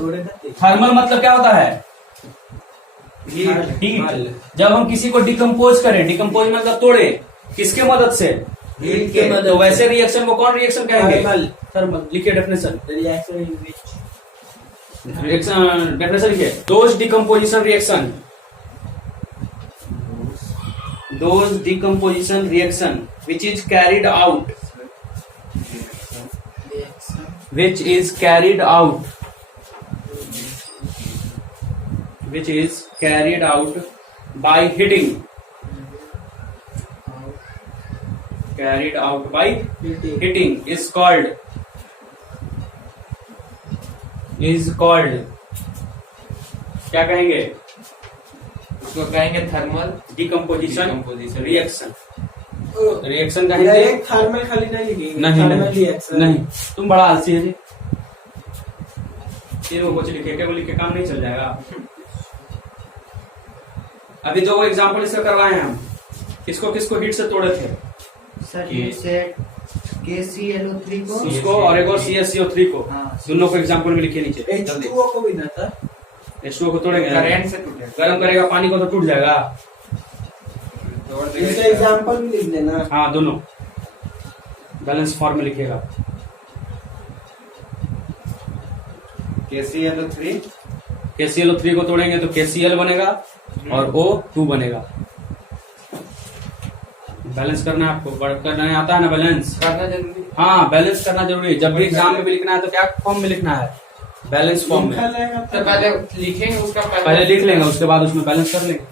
Thermal मतलब क्या होता है? हीट। जब हम किसी को डिकम्पोज करें, डिकम्पोज मतलब तोड़े, किसके मदद से? हीट के मदद। तो वैसे रिएक्शन को कौन रिएक्शन कहेंगे? थर्मल। लिखिए definition. Reaction in which definition लिखिए। Those decomposition reaction, those decomposition reaction which is carried out by heating is called क्या कहेंगे? उसको कहेंगे thermal decomposition reaction. Reaction direct thermal खाली नहीं लिखेंगे, थर्मल रिएक्शन। नहीं, तुम बड़ा आलसी है जी। तीनों कुछ लिखे के वो लिखे काम नहीं चल जाएगा। अभी दो एग्जांपल इसका करवाए हैं हम। किसको किसको हीट से तोड़े थे? सर ये सेट KClO3 को, उसको और एक और CaCO3 को। हाँ। दोनों को एग्जांपल में लिखिए नीचे। H2O को भी ना था, H2O को तोड़ेंगे, करंट से टूटेगा। गर्म करेगा पानी को तो टूट जाएगा। तोड़ इसका एग्जांपल भी लिख देना। हाँ, दोनों बैलेंस फॉर्म में लिखिएगा। KClO3 KClO3 को तोड़ेंगे तो KCl बनेगा और O2 बनेगा। बैलेंस करना है आपको, करना आता है ना बैलेंस? करना जरूरी। हाँ, बैलेंस करना जरूरी है। जब भी एग्जाम में भी लिखना है तो क्या फॉर्म में लिखना है? बैलेंस फॉर्म में। तो पहले लिखेंगे उसका पहले लिख लेंगे, उसके बाद उसमें बैलेंस कर लेंगे।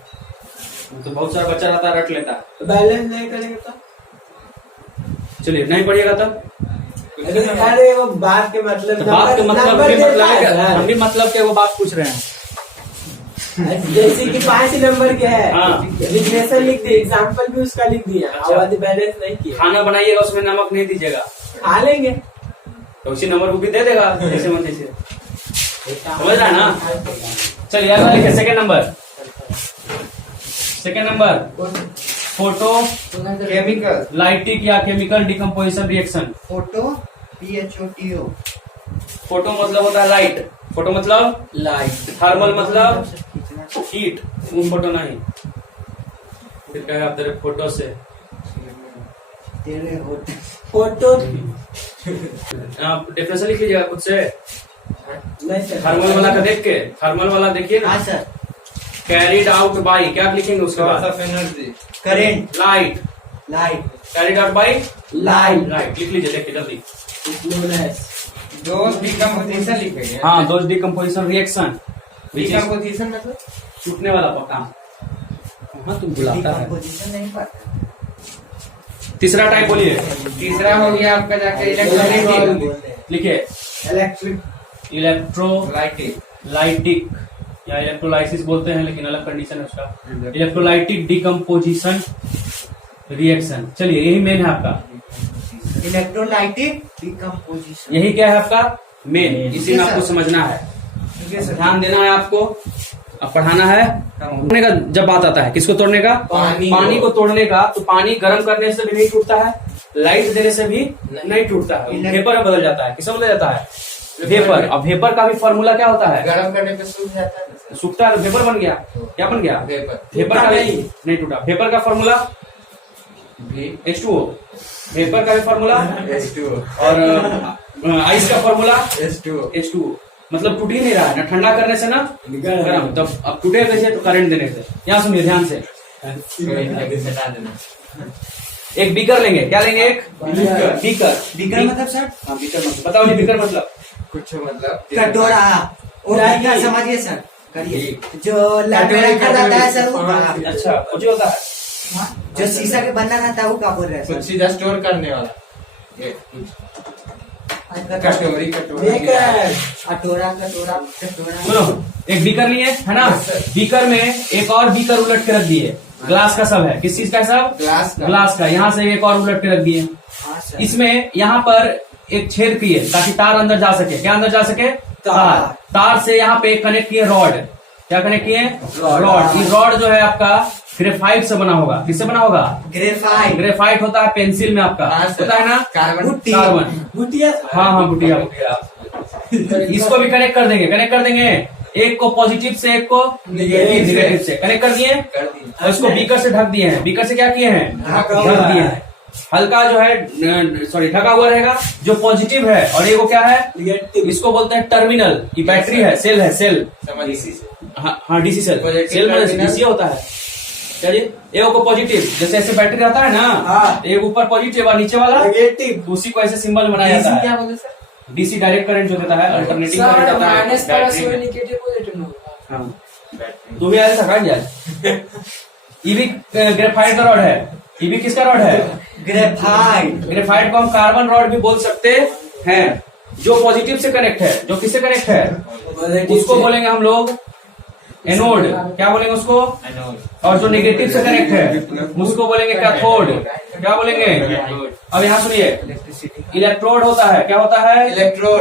तो बहुत सारा बच्चा रहता है, रट लेता है। तो बैलेंस नहीं करेंगे तो? चलिए, नहीं पढ़िएगा तब? अरे वो बात के मतलब, तो बात के मतलब नंबर भी मतलब है देता क्या? है हम भी मतलब के वो बात पूछ रहे हैं। जैसे कि 5 नंबर के है, हाँ। रिलेशन लिख दिए, एग्जाम्पल भी उसका लिख दिया, और बैलेंस नहीं किया। खाना बनाइएगा, उसमें नमक नहीं दीजिएगा, खा लेंगे तो उसी नंबर को भी दे देगा जैसे मन तैसे। समझ रहा है ना? चलिए अगला लिखे। Second number photo chemical lytic या chemical decomposition reaction. Photo PHOTO। Photo मतलब होता है लाइट, फोटो मतलब लाइट, थर्मल मतलब हीट, वो फोटो नहीं। फिर कहेगा आप तेरे फोटो से, तेरे होते फोटो आप डेफिनेशन लिख लीजिएगा खुद से। नहीं सर, थर्मल वाला का देख के, थर्मल वाला देखिए ना। हाँ सर। कैरिड आउट बाई, क्या लिखेंगे उसके सोर्स बाद? Of energy current, light. Light, carried out by light, light लिख लीजिए, देखिए जल्दी। दोज डिकम्पोजिशन लिखेंगे। हाँ, दोज डिकम्पोजिशन रिएक्शन डिकम्पोजिशन मतलब टूटने वाला पक्का। हाँ, तुम बुलाता है। डिकम्पोजिशन नहीं पता। तीसरा टाइप बोलिए। तीसरा हो गया आपका जाके इलेक्ट्रोलाइटिक। लिखिए इलेक्ट्रिक, इलेक्ट्रोलाइटिक या इलेक्ट्रोलाइसिस बोलते हैं, लेकिन अलग कंडीशन है उसका। Electrolytic decomposition reaction. चलिए, यही मेन है आपका। इलेक्ट्रोलाइटिक डिकम्पोजिशन, यही क्या है आपका मेन, इसी में आपको समझना है, ध्यान देना है आपको। अब पढ़ाना है। तोड़ने का जब बात आता है, किसको तोड़ने का? पानी को तोड़ने का। तो पानी गर्म करने से भी नहीं टूटता है, लाइट देने से भी नहीं टूटता है, वेपर में बदल जाता है। किसमें बदल जाता है? वेपर। अब वेपर का भी फॉर्मूला क्या होता है? गर्म करने पे सूख जाता है, सूखता है, वेपर बन गया। क्या बन गया? वेपर का नहीं टूटा। वेपर का फॉर्मूला H2O। वेपर का भी फॉर्मूला H2O और आइस का फॉर्मूला H2O। मतलब टूट ही नहीं रहा है, ना ठंडा करने से ना गर्म। तब अब टूटे कैसे? तो करंट देने से। यहाँ सुनिए ध्यान से। हटा देना। एक बीकर लेंगे। क्या लेंगे? एक बीकर। बीकर मतलब सर? हाँ, बीकर मतलब बताओ जी। बीकर मतलब कुछ मतलब कटोरा। और बीकर समझिए सर, करिए। जो लकड़ी का रहता है सर, वो अच्छा, कुछ होता है जो शीशा के बना रहता है वो क्या बोल रहे हैं कुछ सर? सीधा स्टोर करने वाला। ये कटोरी कटोरा, कटोरा, कटोरा। सुनो, एक बीकर लिए है ना। बीकर में एक और बीकर उलट के रख दिए। ग्लास का सब है। किस चीज का सब? ग्लास का। यहाँ से एक और उलट के रख दिए। हाँ सर। इसमें यहाँ पर एक छेद किए ताकि तार अंदर जा सके। क्या अंदर जा सके? तार से यहाँ पे कनेक्ट किए रॉड। क्या कनेक्ट किए? रॉड। ये रॉड जो है आपका ग्रेफाइट से बना होगा। किससे बना होगा? ग्रेफाइट। ग्रेफाइट होता है पेंसिल में आपका, होता है ना कार्बन। कार्बन। बुटिया। हाँ, बुटिया। इसको भी कनेक्ट कर देंगे एक को पॉजिटिव से एक को नेगेटिव से कनेक्ट कर दिए और इसको बीकर से ढक दिए हैं। बीकर से क्या किए हैं? ढक दिए हैं। हल्का जो है सॉरी ढका हुआ रहेगा जो पॉजिटिव है और ये वो क्या है? इसको बोलते हैं टर्मिनल की बैटरी है, सेल है, सेल। हाँ डीसी सेल, सेल में डीसी होता है। चलिए एक को पॉजिटिव, जैसे ऐसे बैटरी रहता है ना, एक ऊपर पॉजिटिव और नीचे वाला नेगेटिव, उसी को ऐसे सिंबल बनाया जाता है। क्या बोले सर? डीसी डायरेक्ट करंट जो देता है, अल्टरनेटिंग करंट आता है माइनस बैटरी में। नेगेटिव पॉजिटिव होगा। हाँ तू भी आया था यार। ईवी ग्रेफाइट का रॉड है। ईवी किसका रॉड है? ग्रेफाइट को हम कार्बन रॉड भी बोल सकते हैं। जो पॉजिटिव से कनेक्ट है, जो किससे कनेक्ट है उसको बोलेंगे हम लोग एनोड। क्या बोलेंगे उसको? और जो नेगेटिव से कनेक्ट है उसको बोलेंगे कैथोड। क्या बोलेंगे? अब यहाँ सुनिए, इलेक्ट्रोड होता है। क्या होता है?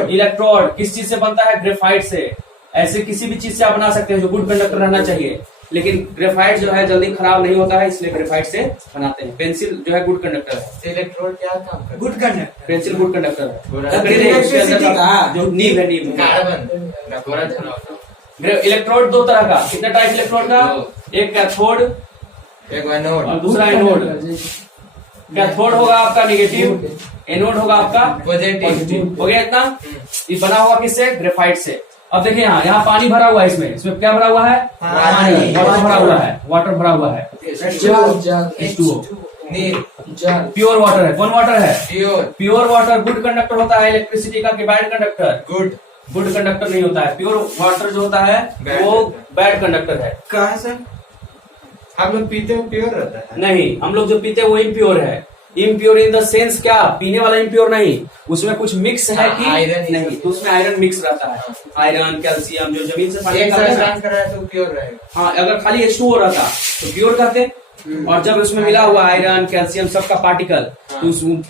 इलेक्ट्रोड किस चीज से बनता है? ग्रेफाइट से। ऐसे किसी भी चीज से आप बना सकते हैं जो गुड कंडक्टर रहना चाहिए, लेकिन ग्रेफाइट जो है जल्दी खराब नहीं होता है, इसलिए ग्रेफाइट से बनाते हैं। पेंसिल जो है गुड कंडक्टर है। इलेक्ट्रोड क्या काम करता है? Good conductor. Pencil good conductor है। जो नीब है, नीब इलेक्ट्रोड दो तरह का। कितने टाइप इलेक्ट्रोड का? एक कैथोड और दूसरा एनोड। कैथोड होगा आपका नेगेटिव, एनोड होगा आपका पॉजिटिव। हो गया इतना? ये बना हुआ किससे? ग्रेफाइट से। अब देखिए यहाँ पानी भरा हुआ है। इसमें क्या भरा हुआ है? पानी। वाटर भरा हुआ है, वाटर भरा हुआ है। H2O प्योर वाटर है। कौन वाटर है? प्योर वाटर गुड कंडक्टर होता है इलेक्ट्रिसिटी का कि बैड कंडक्टर? गुड कंडक्टर नहीं होता है। प्योर वाटर जो होता है वो बैड कंडक्टर है। कहाँ सर? आप लोग पीते हो प्योर रहता है? नहीं, हम लोग जो पीते हैं वो इम्प्योर है। इम्प्योर इन द सेंस क्या? पीने वाला इम्प्योर नहीं, उसमें कुछ मिक्स है कि नहीं, तो उसमें आयरन मिक्स रहता है। आयरन, कैल्शियम जो जमीन से पानी निकालते हैं तो प्योर रहेगा। हाँ, अगर खाली H2O रहता तो प्योर कहते, और जब उसमें मिला हुआ आयरन, कैल्शियम सबका पार्टिकल तो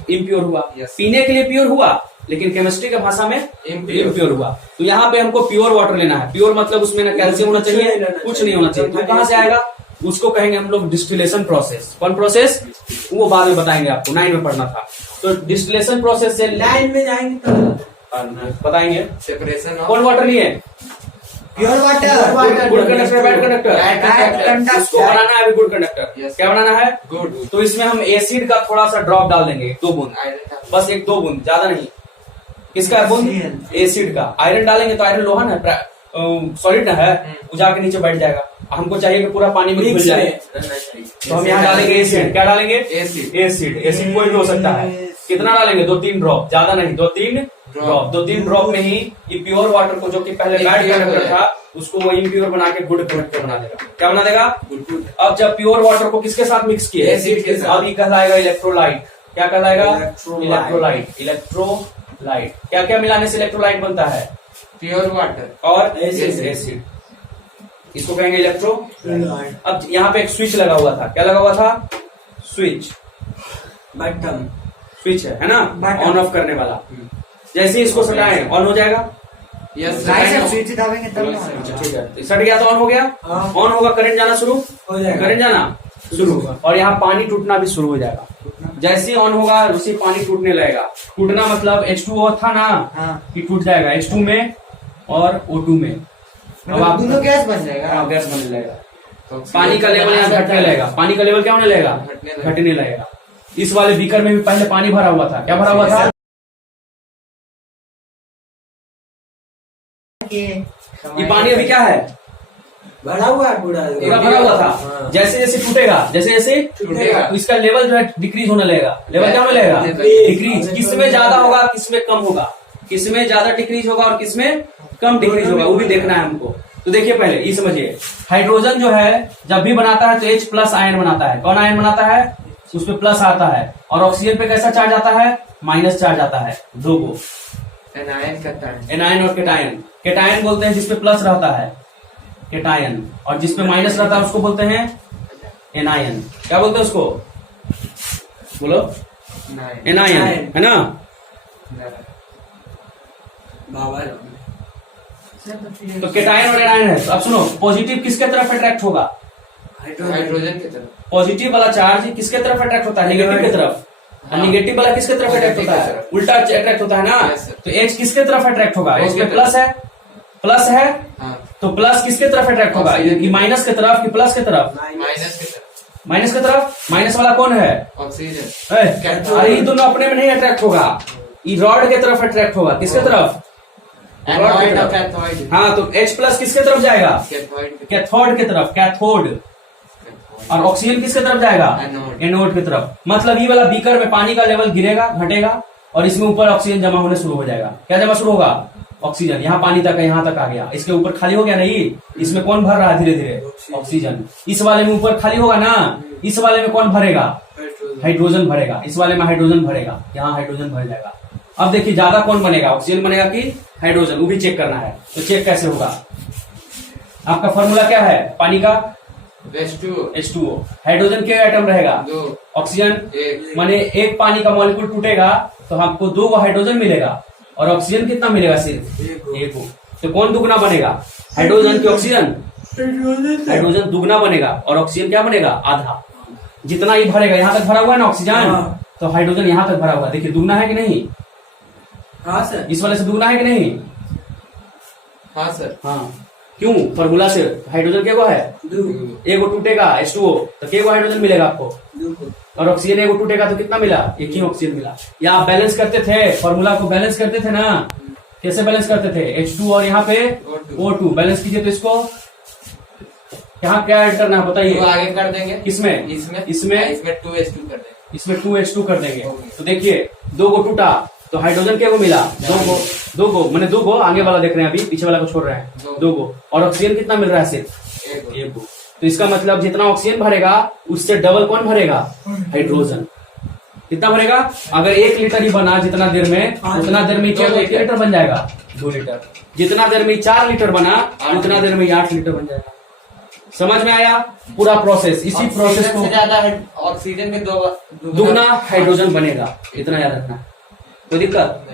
इम्प्योर हुआ। पीने के लिए प्योर हुआ, लेकिन केमिस्ट्री के भाषा में इम्प्योर हुआ। तो यहाँ पे हमको प्योर वाटर लेना है। प्योर मतलब उसमें ना कैल्शियम होना चाहिए, कुछ नहीं होना चाहिए। तो कहाँ से आएगा? उसको कहेंगे हम लोग डिस्टिलेशन प्रोसेस। कौन प्रोसेस? वो बाद में बताएंगे, आपको 9 में पढ़ना था। तो डिस्टिलेशन प्रोसेस से 9 में जाएंगे तो बताएंगे। सेपरेशन कौन वाटर लिए? Pure water. Good conductor, bad conductor? उसको बनाना है अभी गुड कंडक्टर। क्या बनाना है? गुड। तो इसमें हम एसिड का थोड़ा सा ड्रॉप डाल देंगे, 2 बूंद, बस 1-2 बूंद, ज्यादा नहीं। किसका बूंद? एसिड का। आयरन डालेंगे तो आयरन लोहा ना सॉलिड ना है, वो जाके नीचे बैठ जाएगा। हमको चाहिए कि पूरा पानी में घुल जाए, तो हम यहाँ डालेंगे एसिड। क्या डालेंगे? एसिड। एसिड कोई भी हो सकता है। कितना डालेंगे? 2-3 ड्रॉप, ज्यादा नहीं, 2-3 ड्रॉप। 2-3 ड्रॉप में ही ये प्योर वाटर को, जो कि पहले बैड कंडक्टर था, उसको वो इम्प्योर बना के गुड कंडक्टर बना देगा। क्या बना देगा? अब जब प्योर वाटर को किसके साथ मिक्स किए? एसिड के साथ। अब ये कहलाएगा इलेक्ट्रोलाइट। क्या कहलाएगा? इलेक्ट्रोलाइट। क्या क्या मिलाने से इलेक्ट्रोलाइट बनता है? प्योर वाटर और एसिड। इसको कहेंगे इलेक्ट्रो। अब यहाँ पे एक स्विच लगा हुआ था। क्या लगा हुआ था? स्विच। बटन स्विच है ना, ऑन ऑफ करने वाला। जैसे ही इसको सटाएं ऑन हो जाएगा। स्विच दबाएंगे तब ना होगा। ठीक है, सट गया तो ऑन हो गया। ऑन होगा, करंट जाना शुरू हो जाएगा। करंट जाना शुरू, और यहाँ पानी टूटना भी शुरू हो जाएगा। जैसे ही ऑन होगा उसी पानी टूटने लगेगा। टूटना मतलब H2O था ना, कि टूट जाएगा H2 में और O2 में। अब आप दोनों गैस बन जाएगा। गैस बनने लगेगा। पानी का लेवल यहाँ घटने लगेगा। पानी का लेवल क्या होने लगेगा? घटने लगेगा। इस वाले बीकर में भी पहले पानी भरा हुआ था। क्या भरा हुआ था? ये पानी अभी क्या है? भरा हुआ है, पूरा भरा हुआ था। जैसे जैसे टूटेगा, जैसे जैसे टूटेगा, इसका लेवल जो है डिक्रीज होने लगेगा। लेवल क्या होने लगेगा? डिक्रीज। किसमें ज्यादा होगा, किसमें कम होगा? किसमें ज्यादा डिक्रीज होगा और किसमें कम डिक्रीज होगा, वो भी देखना है हमको। तो देखिए पहले ये समझिए, हाइड्रोजन जो है जब भी बनाता है तो H+ आयन बनाता है। कौन आयन बनाता है? उसपे प्लस आता है। और ऑक्सीजन पे कैसा चार्ज आता है? माइनस चार्ज आता है। दो को एनायन और केटायन। केटायन बोलते हैं जिसपे प्लस रहता है, केटायन, और जिसपे माइनस रहता है उसको बोलते हैं एनायन। क्या बोलते हैं उसको? बोलो। एनायन है ना। तो केटायन और एनायन है। तो अब सुनो, पॉजिटिव किसके तरफ अट्रैक्ट होगा? हाइड्रोजन की तरफ। पॉजिटिव वाला चार्ज किसके तरफ अट्रैक्ट होता है? नेगेटिव की तरफ। नेगेटिव वाला किसके तरफ अट्रैक्ट होता है? उल्टा अट्रैक्ट होता है ना। तो H किसके तरफ अट्रैक्ट होगा? H में प्लस है, प्लस है, तो प्लस किसके तरफ अट्रैक्ट होगा? कि माइनस के तरफ कि प्लस के तरफ? माइनस के तरफ। माइनस वाला कौन है? ऑक्सीजन। अरे ये दोनों अपने में नहीं अट्रैक्ट होगा, ये रॉड के तरफ अट्रैक्ट होगा। किसके तरफ? रॉड के तरफ। हाँ, तो H प्लस किसके तरफ जाएगा? कैथोड के तरफ, कैथोड। और ऑक्सीजन किसके तरफ जाएगा? एनोड की तरफ। मतलब ये वाला बीकर में पानी का लेवल गिरेगा, घटेगा, और इसमें ऊपर ऑक्सीजन जमा होने शुरू हो जाएगा। क्या जमा शुरू होगा? ऑक्सीजन। यहाँ पानी तक है, यहाँ तक आ गया, इसके ऊपर खाली हो गया नहीं। इसमें कौन भर रहा है धीरे धीरे? ऑक्सीजन। इस वाले में ऊपर खाली होगा ना, इस वाले में कौन भरेगा? हाइड्रोजन भरेगा। इस वाले में हाइड्रोजन भरेगा, यहाँ हाइड्रोजन भर जाएगा। अब देखिए ज्यादा कौन बनेगा, ऑक्सीजन बनेगा कि हाइड्रोजन, वो भी चेक करना है। तो चेक कैसे होगा? आपका फॉर्मूला क्या है पानी का? H2O। हाइड्रोजन के एटम रहेगा? ऑक्सीजन। माने एक पानी का मॉलिक्यूल टूटेगा तो आपको 2 हाइड्रोजन मिलेगा, और ऑक्सीजन कितना मिलेगा? सिर्फ 1। तो कौन दुगना बनेगा? हाइड्रोजन की ऑक्सीजन? हाइड्रोजन दुगना बनेगा, और ऑक्सीजन क्या बनेगा? आधा। जितना ही भरेगा, यहाँ तक भरा हुआ है ना ऑक्सीजन, तो हाइड्रोजन यहाँ तक भरा हुआ है। देखिए दुगना है कि नहीं? हाँ सर। इस वाले से दुगना है कि नहीं? हाँ सर। हाँ, क्यों? फॉर्मूला से हाइड्रोजन क्या है? एगो टूटेगा H2O तो क्या हाइड्रोजन मिलेगा आपको? और ऑक्सीजन एगो टूटेगा तो कितना मिला? एक ही ऑक्सीजन मिला। या आप बैलेंस करते थे, फॉर्मूला को बैलेंस करते थे ना? कैसे बैलेंस करते थे? H2 और यहाँ पे O2 बैलेंस कीजिए। तो इसको यहाँ क्या ऐड करना है बताइए? आगे कर देंगे। किसमें? इसमें 2H2 कर देंगे। इसमें 2H2 कर देंगे। तो देखिए 2 गो टूटा तो हाइड्रोजन क्या को मिला? 2 गो मैंने 2 गो, आगे वाला देख रहे हैं, अभी पीछे वाला को छोड़ रहे हैं। 2 गो। और ऑक्सीजन कितना मिल रहा है? सिर्फ 1 गो। तो इसका मतलब जितना ऑक्सीजन भरेगा उससे डबल कौन भरेगा? हाइड्रोजन। कितना भरेगा? अगर 1 लीटर ही बना जितना देर में, उतना देर में क्या 1 लीटर बन जाएगा? 2 लीटर। जितना देर में 4 लीटर बना, उतना देर में 8 लीटर बन जाएगा। समझ में आया पूरा प्रोसेस? इसी प्रोसेस को ज्यादा ऑक्सीजन में दुगना हाइड्रोजन बनेगा, इतना याद रखना। कोई दिक्कत?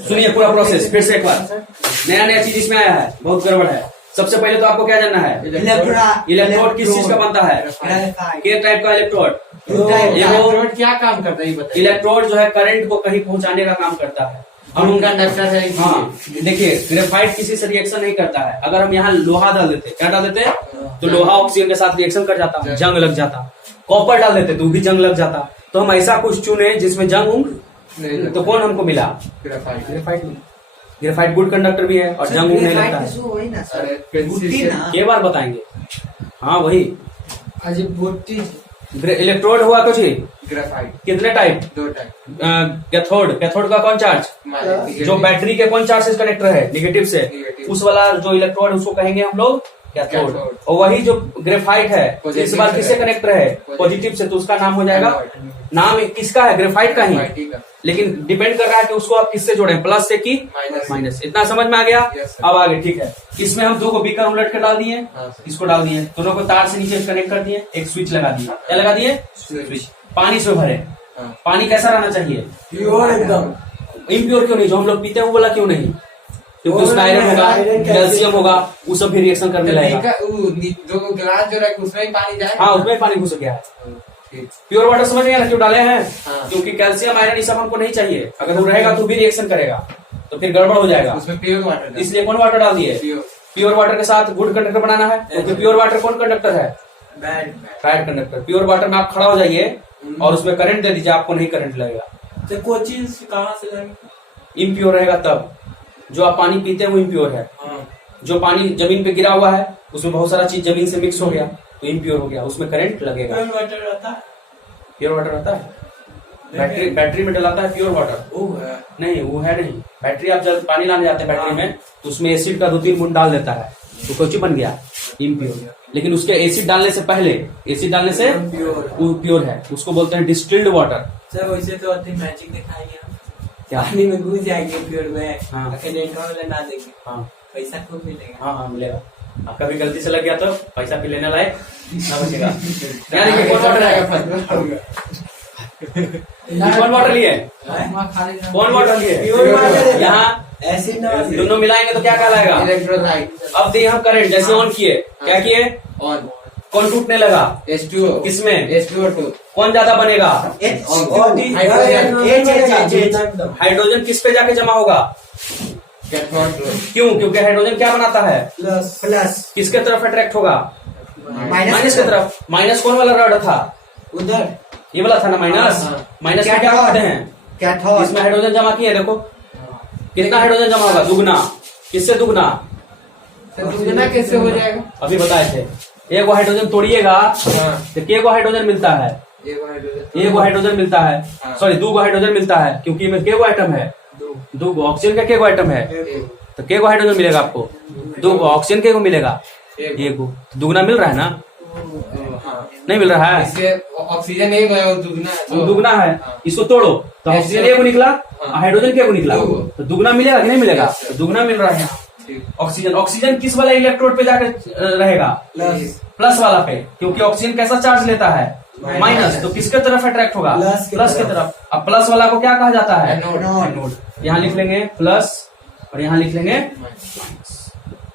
सुनिए पूरा प्रोसेस फिर से एक बार। नया चीज इसमें आया है, बहुत गड़बड़ है। सबसे पहले तो आपको क्या जानना है? इलेक्ट्रोड किस चीज का बनता है? के टाइप का इलेक्ट्रोड? इलेक्ट्रोड क्या काम करता है? इलेक्ट्रोड जो है करंट को कहीं पहुंचाने का काम करता है। हम उनका कंडक्टर है। हाँ, देखिए ग्रेफाइट किसी से रिएक्शन नहीं करता है। अगर हम यहाँ लोहा डाल देते, क्या डाल देते? तो लोहा ऑक्सीजन के साथ रिएक्शन कर जाता, जंग लग जाता। कॉपर डाल देते तो भी जंग लग जाता। तो हम ऐसा कुछ चुने जिसमें जंग तो कौन हमको मिला? ग्रेफाइट। ग्रेफाइट गुड कंडक्टर भी है और जंग नहीं लगता है। के बार बताएंगे? हाँ वही इलेक्ट्रोड हुआ कुछ ही। ग्रेफाइट कितने टाइप? 2 टाइप। कैथोड। कैथोड का कौन चार्ज? जो बैटरी के कौन चार्ज से कनेक्टर है? नेगेटिव से। उस वाला जो इलेक्ट्रोड उसको कहेंगे हम लोग कैथोड। और वही जो ग्रेफाइट है इस बार किससे कनेक्टर है? पॉजिटिव से। तो उसका नाम हो जाएगा, नाम किसका है? ग्रेफाइट का ही, लेकिन डिपेंड कर रहा है कि उसको आप किससे जोड़े, प्लस से कि माइनस। इतना समझ में आ गया? अब आगे ठीक है। इसमें हम 2 को बीकर उलट कर डाल दिए, इसको डाल दिए, दोनों को तार से नीचे कनेक्ट कर दिए, एक स्विच लगा दिए। क्या लगा दिए? स्विच। पानी से भरे। पानी कैसा रहना चाहिए? प्योर एकदम। इम्प्योर क्यों नहीं? जो हम लोग पीते हैं वो वाला क्यों नहीं? क्योंकि उसमें आयरन होगा, कैल्शियम होगा, वो सब भी रिएक्शन करने लगेगा। 2 गिलास जो रखे उसमें ही पानी जाए। हाँ, उसमें पानी घुस गया है। प्योर वाटर समझ गया ना क्यों डाले हैं? क्योंकि कैल्शियम आयरन ये सब हमको नहीं चाहिए। अगर वो रहेगा तो भी रिएक्शन करेगा, तो फिर गड़बड़ हो जाएगा। उसमें प्योर वाटर, इसलिए कौन वाटर डाल दिए? प्योर वाटर के साथ गुड कंडक्टर बनाना है। क्योंकि प्योर वाटर कौन कंडक्टर है? Bad conductor. प्योर वाटर में आप खड़ा हो जाइए और उसमें करंट दे दीजिए, आपको नहीं करंट लगेगा। तो कोई चीज कहाँ से लाएंगे? इम्प्योर रहेगा तब। जो आप पानी पीते हैं वो इम्प्योर है। जो पानी जमीन पे गिरा हुआ है उसमें बहुत सारा चीज जमीन से मिक्स हो गया तो इम्प्योर हो गया, उसमें करंट लगेगा। प्योर वाटर रहता है? प्योर वाटर रहता है, बैटरी में डलाता है प्योर वाटर। नहीं, वो है नहीं। बैटरी आप जब पानी लाने जाते हैं बैटरी में तो उसमें एसिड का 2-3 बूंद डाल देता है तो कुछ बन गया इम्प्योर। लेकिन उसके एसिड डालने से पहले, एसिड डालने से वो प्योर है, उसको बोलते हैं डिस्टिल्ड वाटर। सर वैसे तो मैजिक दिखाएंगे हम, क्या? पानी में घुस जाएंगे प्योर में। हाँ। ना देंगे। हाँ, पैसा खूब मिलेगा। हाँ मिलेगा। आपका भी गलती से लग गया तो पैसा भी लेने लायक ना बचेगा। यानी कि कौन वाटर है? कौन वाटर लिए? कौन वाटर लिए? Pure water. यहाँ एसिड दोनों मिलाएंगे तो क्या कहलाएगा? इलेक्ट्रोलाइट। अब दिए हम करंट, जैसे ऑन किए, क्या किए? ऑन। कौन टूटने लगा? H2O किसमें? H2O2 कौन ज्यादा बनेगा? हाइड्रोजन किस पे जाके जमा होगा? कैथोड क्यों? क्योंकि हाइड्रोजन क्या बनाता है? प्लस किसके तरफ अट्रैक्ट होगा? माइनस माइनस की तरफ। माइनस कौन वाला रॉड था? उधर ये वाला था ना माइनस। हाँ। माइनस में क्या करते हैं? कैथोड इसमें हाइड्रोजन जमा किए, देखो कितना हाइड्रोजन जमा होगा? दुगना। किससे दुगना? दुगना कैसे हो जाएगा? अभी बताए थे। एक वो हाइड्रोजन तोड़िएगा हाँ तो के गो हाइड्रोजन मिलता है? एक हाइड्रोजन एक गो हाइड्रोजन मिलता है, हाँ। सॉरी 2 गो हाइड्रोजन मिलता है, क्योंकि इसमें के गो आइटम है? 2 गो। ऑक्सीजन का के गो आइटम है, तो के गो हाइड्रोजन मिलेगा आपको? 2 गो। ऑक्सीजन के गो मिलेगा? एक गो। तो दुगना मिल रहा है ना? नहीं मिल रहा है? इससे ऑक्सीजन एक है और दुगना वो दुगना है। इसको तोड़ो तो ऑक्सीजन एक गो निकला, हाइड्रोजन के गो निकला, दो गो। तो दुगना मिलेगा कि नहीं मिलेगा? Yes, sir. तो दुगना मिल रहा है। ठीक। ऑक्सीजन ऑक्सीजन किस वाला इलेक्ट्रोड पे जाकर रहेगा? प्लस वाला पे, क्योंकि ऑक्सीजन कैसा चार्ज लेता है? माइनस। तो किसके तरफ अट्रैक्ट होगा? प्लस के के तरफ। अब प्लस वाला को क्या कहा जाता है? एनोड। एनोड। यहाँ लिख लेंगे प्लस और यहाँ लिख लेंगे।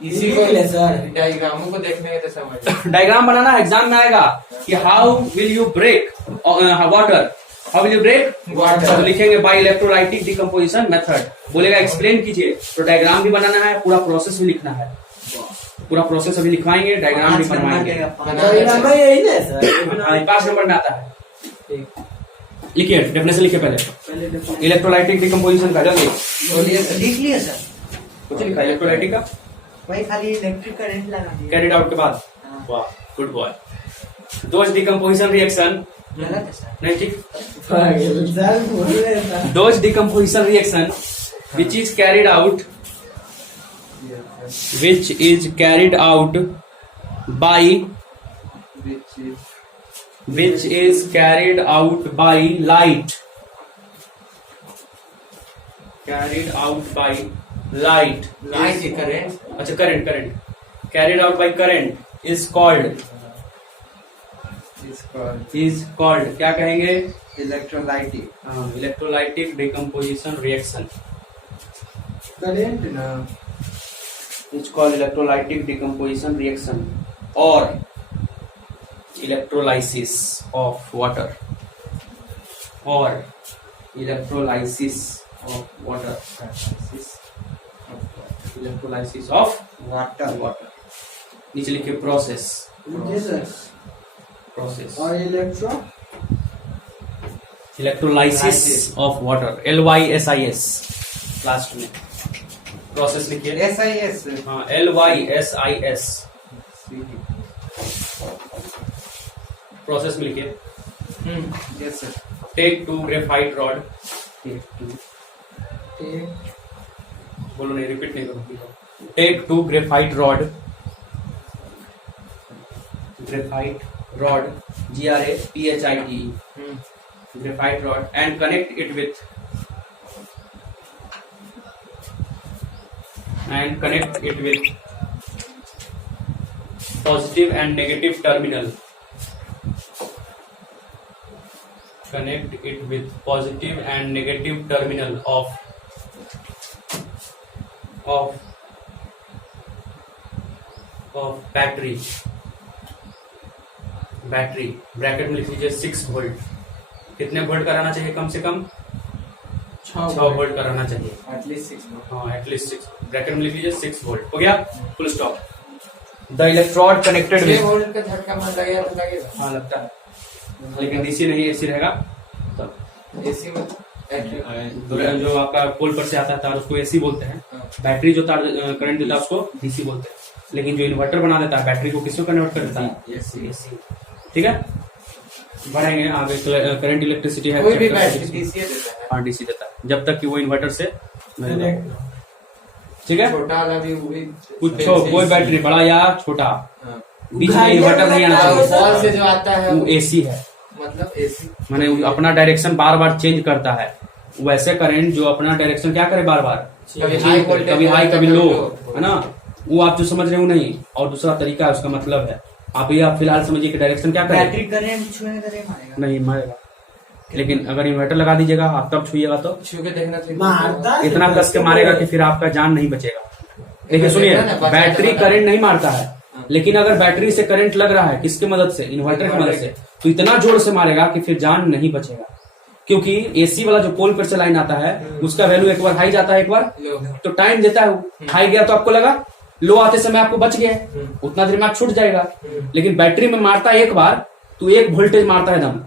इसी को सर डायग्रामों को देखने के तो समझ डायग्राम बनाना एग्जाम में आएगा कि how will you break water, how will you break Water. तो लिखेंगे बाय इलेक्ट्रोलाइटिक डिकम्पोजिशन मेथड। बोलेगा एक्सप्लेन कीजिए, तो डायग्राम भी बनाना है, पूरा प्रोसेस भी लिखना है। पूरा प्रोसेस अभी लिखवाएंगे, डायग्राम भी बनवाएंगे। यही ना सर? हाँ, 5 नंबर में आता है। लिखिए, डेफिनेशन लिखिए पहले इलेक्ट्रोलाइटिक डिकम्पोजिशन का। जल्दी लिख लिया सर। कुछ लिखा इलेक्ट्रोलाइटिक का? वही खाली इलेक्ट्रिक करंट लगा दिया। कैरिड आउट के बाद। हाँ। वाह, good boy. Dose decomposition reaction गलत है सर। नहीं ठीक। सर बोल रहे थे Dose decomposition reaction which is carried out by light, light current अच्छा current carried out by current is called क्या कहेंगे? इलेक्ट्रोलाइटिक हाँ, इलेक्ट्रोलाइटिक डिकम्पोजिशन रिएक्शन करेंट ना is called electrolytic decomposition reaction or electrolysis of water or electrolysis of water electrolysis of water नीचे लिखिए process और electrolysis of water LYSIS last में process लिखिए। SIS हाँ LYSIS प्रोसेस में लिखिए। Yes sir take 2 graphite rod, बोलो नहीं, रिपीट नहीं करो। Take 2 graphite rod GRAPHITE graphite rod and connect it with positive and negative terminal. Connect it with positive and negative terminal of battery bracket में लिख लीजिए 6 volt. कितने volt का रहना चाहिए? कम से कम 6 वोल्ट का रहना चाहिए। एटलीस्ट 6 हाँ एटलीस्ट 6। ब्रैकेट में लिख लीजिए 6 वोल्ट। हो गया, full stop. The electrode connected with, volt का झटका मन लगेगा हाँ लगता है, लेकिन डीसी नहीं एसी रहेगा। तब एसी में जो आपका पोल पर से आता है तार उसको एसी बोलते हैं। बैटरी जो तार करंट देता है उसको डीसी बोलते हैं। लेकिन जो इन्वर्टर बना देता है बैटरी को किसको कन्वर्ट कर देता है? एसी। ठीक है, बढ़ेंगे आगे। करंट इलेक्ट्रिसिटी है, कोई भी बैटरी डीसी देता है। हाँ डीसी देता है जब तक कि वो इन्वर्टर से ठीक है। छोटा वाला भी वो भी पूछो कोई बैटरी बड़ा या छोटा, हाँ। बीच में इन्वर्टर नहीं आना चाहिए। वॉल से जो आता है वो एसी है, मतलब एसी माने अपना डायरेक्शन बार बार चेंज करता है। वैसे करंट जो अपना डायरेक्शन क्या करे बार बार, कभी हाई वोल्टेज कभी हाई कभी लो, है ना। वो आप जो समझ रहे हो नहीं, और दूसरा तरीका है उसका मतलब है। आप फिलहाल समझिए कि डायरेक्शन क्या करे, बैटरी करंट छूने करे मारेगा नहीं मारेगा। लेकिन अगर इन्वर्टर लगा दीजिएगा आप तब छुइएगा तो छू के देखना चाहिए। मारता है। इतना कस के मारेगा कि फिर आपका जान नहीं बचेगा। देखिए सुनिए, बैटरी करंट नहीं मारता है, लेकिन अगर बैटरी से करंट लग रहा है किसकी मदद से, इन्वर्टर की मदद से, तो इतना जोर से मारेगा कि फिर जान नहीं बचेगा। क्योंकि एसी वाला जो पोल पर से लाइन आता है उसका वैल्यू एक बार हाई जाता है, एक बार तो टाइम देता है। हाई गया तो आपको लगा, लो आते समय आपको बच गया, उतना देर में आप छूट जाएगा। लेकिन बैटरी में मारता है एक बार तो एक वोल्टेज मारता है दम,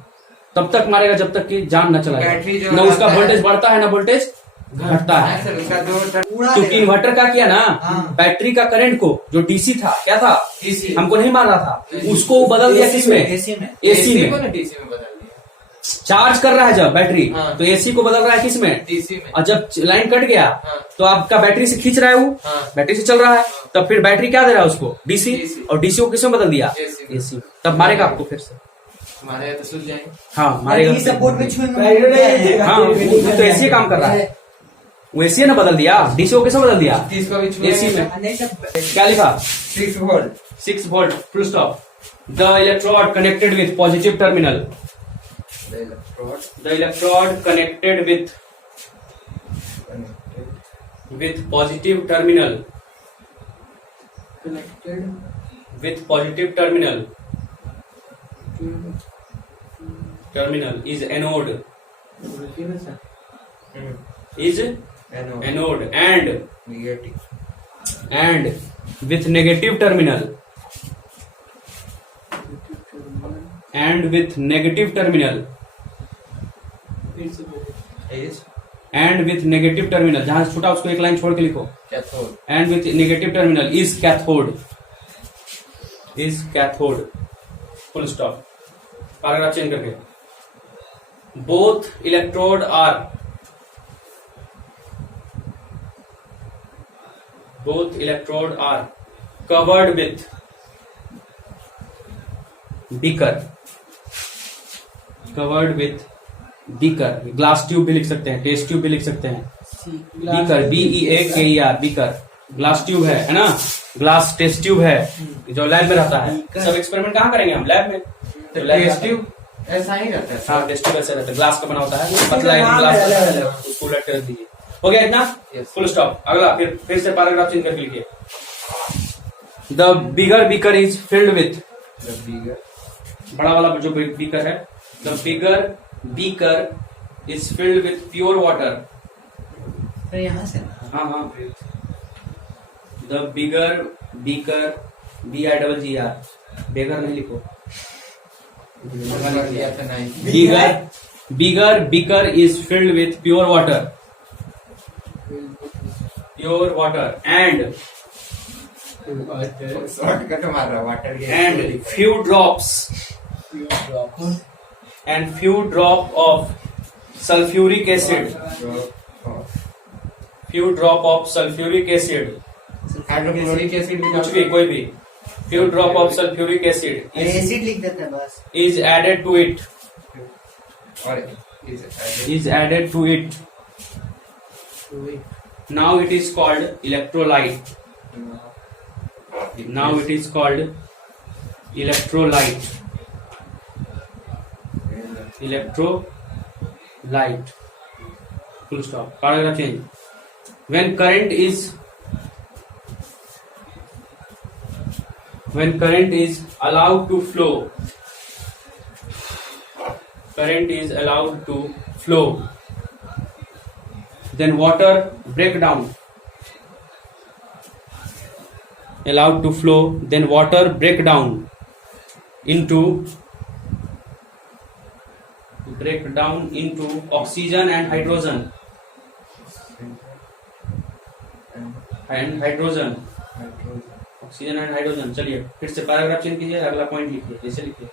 तब तक मारेगा जब तक कि जान न चला बैटरी जो जाए। न उसका आता है- वोल्टेज बढ़ता है ना वोल्टेज घटता है। सर उसका दो उड़ा क्योंकि देगा। इन्वर्टर का किया ना, हाँ। बैटरी का करंट को जो डीसी था, क्या था, डीसी हमको नहीं मार रहा था, उसको बदल दिया किसमें, एसी में। एसी को में। ना डीसी में बदल दिया, चार्ज कर रहा है जब बैटरी, हाँ। तो एसी को बदल रहा है किसमें, डीसी में। और जब लाइन कट गया हाँ। तो आपका बैटरी से खींच रहा है वो, हाँ। बैटरी से चल रहा है, तब फिर बैटरी क्या दे रहा है उसको, डीसी, DC। और डीसी को किसमें बदल दिया, AC में। एसी, तब मारेगा आपको फिर से। हमारे यहाँ तो सूझ जाएंगे। हाँ मारेगा। ये सपोर्ट में छुएंगे हाँ वो तो एसी काम कर रहा है, वो एसी ने बदल दिया, डीसी को किसमें बदल दिया, 30 को भी छुए एसी में। नहीं सब क्या लिखा, 6 volt 6 volt, full stop. The electrode connected with positive terminal, the electrode connected with positive terminal, with positive terminal is anode, is anode, and with negative terminal, and with negative terminal, and with negative terminal, जहां से छूटा उसको एक line छोड़ के लिखो, cathode, and with negative terminal is cathode, is cathode, full stop। Paragraph change करके, both electrode are covered with beaker, beaker, glass tube भी लिख सकते हैं, टेस्ट ट्यूब भी लिख सकते हैं, beaker, BEAKER, beaker glass tube है ना, ग्लास टेस्ट ट्यूब है जो लैब में रहता है। सब एक्सपेरिमेंट कहाँ करेंगे हम, लैब में। तो लैब टेस्ट ट्यूब ऐसा ही रहता है। हाँ टेस्ट ट्यूब ऐसे रहता है, ग्लास का बना होता है, पतला ग्लास, उसको उलट कर दीजिए। हो गया इतना, फुल स्टॉप। अगला फिर से पैराग्राफ चेंज करके लिखिए, the bigger beaker is filled with, बड़ा वाला जो बीकर है, the bigger beaker is filled with pure water. तो यहाँ से हाँ, the bigger beaker, BIGGER, beggar नहीं लिखो, bigger beaker is filled with pure water, and few drop of sulfuric acid, hydrochloric acid भी कुछ भी, कोई भी, few drop of sulfuric acid acid लिख देते हैं बस। is added to it, और now it is called electrolyte, full stop। paragraph change, when current is allowed to flow, then water break down, into oxygen and hydrogen, oxygen and hydrogen. चलिए फिर से paragraph change कीजिए, अगला point लिखिए, जैसे लिखिए,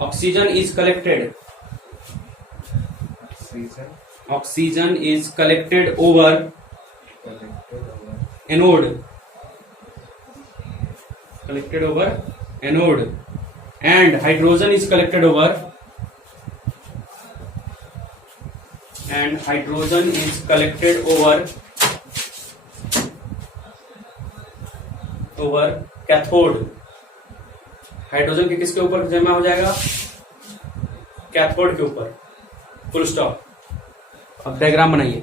oxygen is collected over anode, and hydrogen is collected over cathode. Hydrogen के किसके ऊपर जमा हो जाएगा, कैथोड के ऊपर, फुल स्टॉप। अब डायग्राम बनाइए,